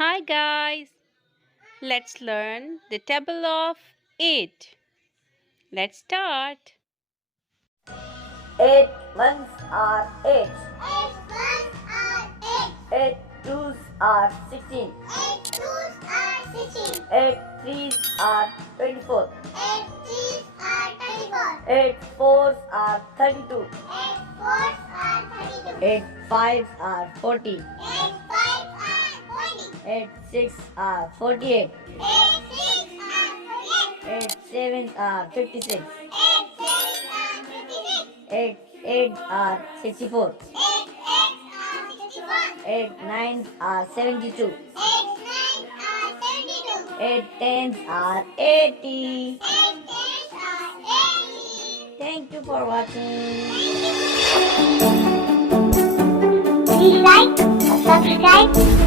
Hi guys, let's learn the table of 8. Let's start. 8 ones are 8. 8 twos are 16. 8 threes are 24. 8 fours are 32. 8 fives are 40. 8 six are 48. 8 sevens are 56. 8 eights are 64. 8 nines are 72. 8 tens are 80. Thank you for watching. Please like, subscribe